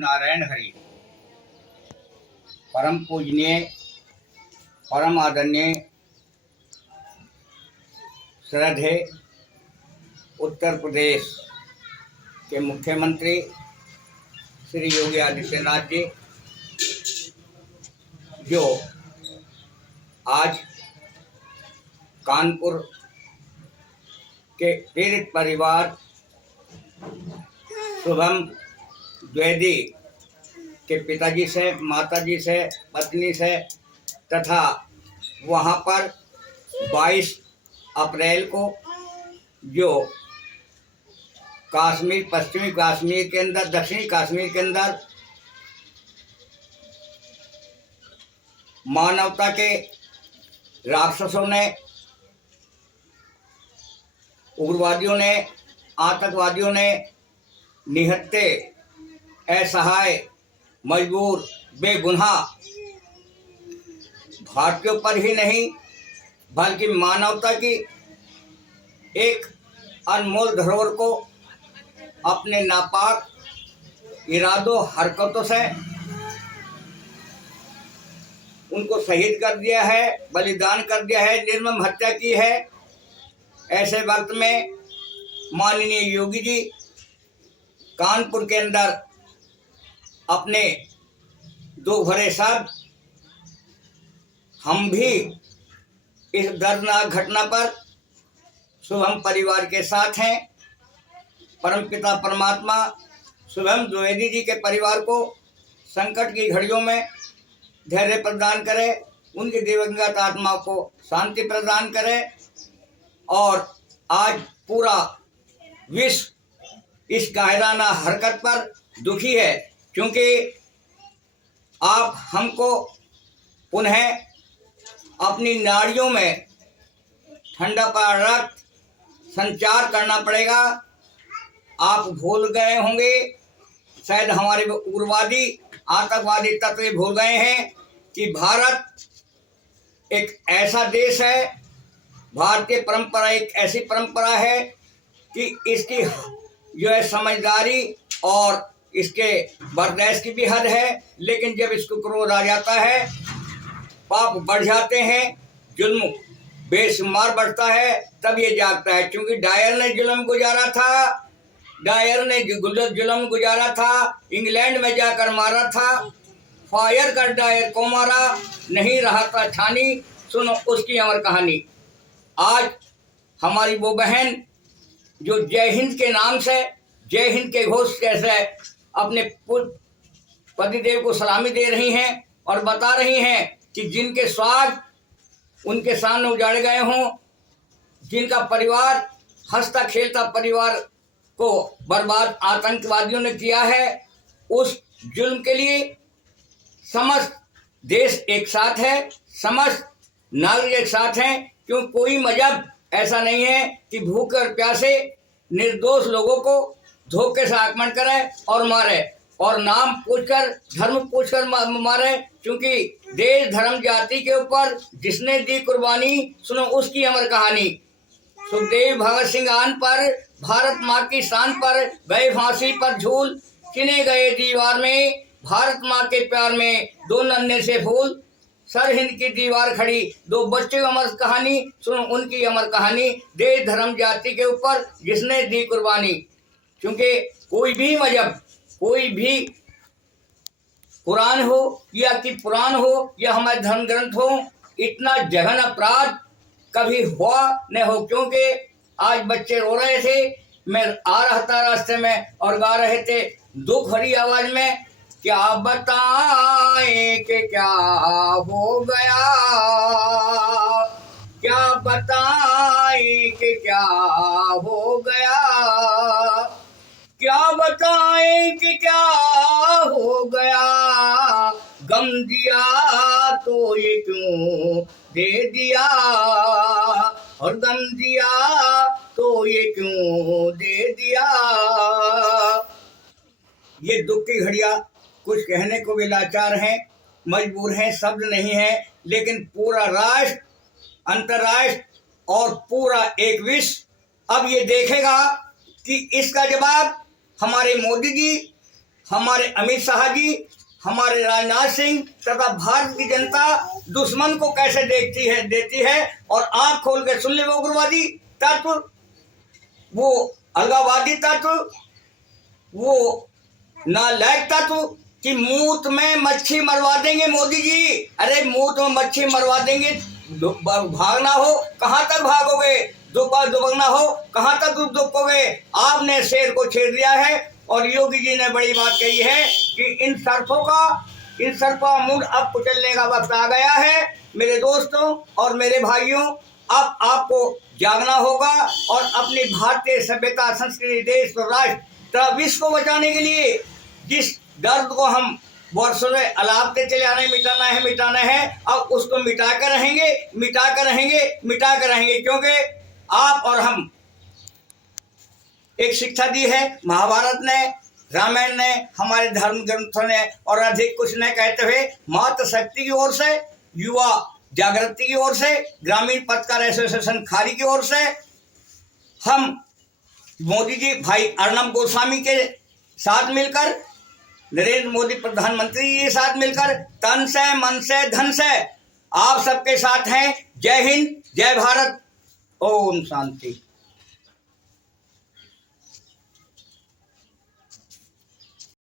नारायण हरि। परम पूजनीय, परम आदरणीय, श्रद्धेय उत्तर प्रदेश के मुख्यमंत्री श्री योगी आदित्यनाथ जी, जो आज कानपुर के पीड़ित परिवार शुभम द्विवेदी के पिताजी से, माताजी से, पत्नी से तथा वहाँ पर 22 अप्रैल को जो कश्मीर, पश्चिमी कश्मीर के अंदर, दक्षिणी कश्मीर के अंदर मानवता के राक्षसों ने, उग्रवादियों ने, आतंकवादियों ने निहत्थे, असहाय, मजबूर, बेगुनाह भारतीयों पर ही नहीं बल्कि मानवता की एक अनमोल धरोहर को अपने नापाक इरादों, हरकतों से उनको शहीद कर दिया है, बलिदान कर दिया है, निर्मम हत्या की है। ऐसे वक्त में माननीय योगी जी कानपुर के अंदर अपने दुख भरे शब्द, हम भी इस दर्दनाक घटना पर शुभम परिवार के साथ हैं। परमपिता परमात्मा शुभम द्विवेदी जी के परिवार को संकट की घड़ियों में धैर्य प्रदान करे, उनकी दिवंगत आत्मा को शांति प्रदान करे। और आज पूरा विश्व इस कायराना हरकत पर दुखी है, क्योंकि आप हमको पुनः अपनी नाड़ियों में ठंडा पड़ा रक्त संचार करना पड़ेगा। आप भूल गए होंगे, शायद हमारे उग्रवादी, आतंकवादी तत्व भूल गए हैं कि भारत एक ऐसा देश है, भारतीय परंपरा एक ऐसी परंपरा है कि इसकी जो है समझदारी और इसके बर्दाश्त की भी हद है। लेकिन जब इसको क्रोध आ जाता है, पाप बढ़ जाते हैं, जुल्म बेशुमार बढ़ता है, तब ये जागता है। क्योंकि डायर ने जुल्म गुजारा था, इंग्लैंड में जाकर मारा था, फायर कर डायर को मारा, नहीं रहा था छानी, सुनो उसकी अमर कहानी। आज हमारी वो बहन जो जय हिंद के नाम से, जय हिंद के घोष जैसे अपने पतिदेव को सलामी दे रही हैं और बता रही हैं कि जिनके स्वाग उनके सामने उजाड़ गए हों, जिनका परिवार हंसता खेलता परिवार को बर्बाद आतंकवादियों ने किया है, उस जुल्म के लिए समस्त देश एक साथ है, समस्त नागरिक एक साथ हैं। क्यों कोई मजहब ऐसा नहीं है कि भूखे और प्यासे निर्दोष लोगों को धोखे से आक्रमण करे और मारे, और नाम पूछकर, धर्म पूछकर मारे। क्योंकि देश, धर्म, जाति के ऊपर जिसने दी कुर्बानी, सुनो उसकी अमर कहानी। सुखदेव भगत सिंह आन पर, भारत माँ की शान पर गए फांसी पर झूल, चिने गए दीवार में भारत माँ के प्यार में दो नन्हे से फूल। सर हिंद की दीवार खड़ी, दो बच्चों अमर कहानी, सुनो उनकी अमर कहानी। देश, धर्म, जाति के ऊपर जिसने दी कुर्बानी। क्योंकि कोई भी मजहब, कोई भी कुरान हो या कि पुराण हो या हमारे धर्म ग्रंथ हो, इतना जघन अपराध कभी हुआ न हो। क्योंकि आज बच्चे रो रहे थे, मैं आ रहा था रास्ते में और गा रहे थे दुख भरी आवाज में, क्या बताएं कि क्या हो गया, क्या बताएं कि क्या हो गया, क्या बताएं कि क्या हो गया, गम दिया तो ये क्यों दे दिया, और गम दिया तो ये क्यों दे दिया। ये दुख की घड़ियां कुछ कहने को भी लाचार हैं, मजबूर हैं, शब्द नहीं है। लेकिन पूरा राष्ट्र, अंतर्राष्ट्र और पूरा एक विश्व अब ये देखेगा कि इसका जवाब हमारे मोदी जी, हमारे अमित शाह जी, हमारे राजनाथ सिंह तथा भारत की जनता दुश्मन को कैसे देती है और आंख खोल के सुन ले। वो उग्रवादी तत्व, वो अलगाववादी तत्व, वो नालायक तत्व कि मुंह में मच्छी मरवा देंगे मोदी जी। अरे मुंह में मच्छी मरवा देंगे, भागना हो कहां तक भागोगे, दुबकना हो कहां तक दुबकोगे। आपने शेर को छेड़ दिया है और योगी जी ने बड़ी बात कही है कि इन सर्पों मुंड अब कुचलने का वक्त आ गया है। मेरे दोस्तों और मेरे भाइयों, अब आपको जागना होगा और अपनी भारतीय सभ्यता, संस्कृति, देश और राष्ट्र तथा विश्व को बचाने के लिए जिस दर्द को हम वर्षों से अलापते चले आ रहे हैं, मिटाना है, अब उसको मिटा कर रहेंगे, क्योंकि आप और हम एक शिक्षा दी है महाभारत ने, रामायण ने, हमारे धर्म ग्रंथों ने, और अधिक कुछ न कहते हुए मातृ शक्ति की ओर से, युवा जागृति की ओर से, ग्रामीण पत्रकार एसोसिएशन खारी की ओर से, हम मोदी जी भाई अर्नब गोस्वामी के साथ मिलकर, नरेंद्र मोदी प्रधानमंत्री जी के साथ मिलकर, तन से, मन से, धन से आप सबके साथ हैं। जय हिंद, जय भारत, ओम शांति।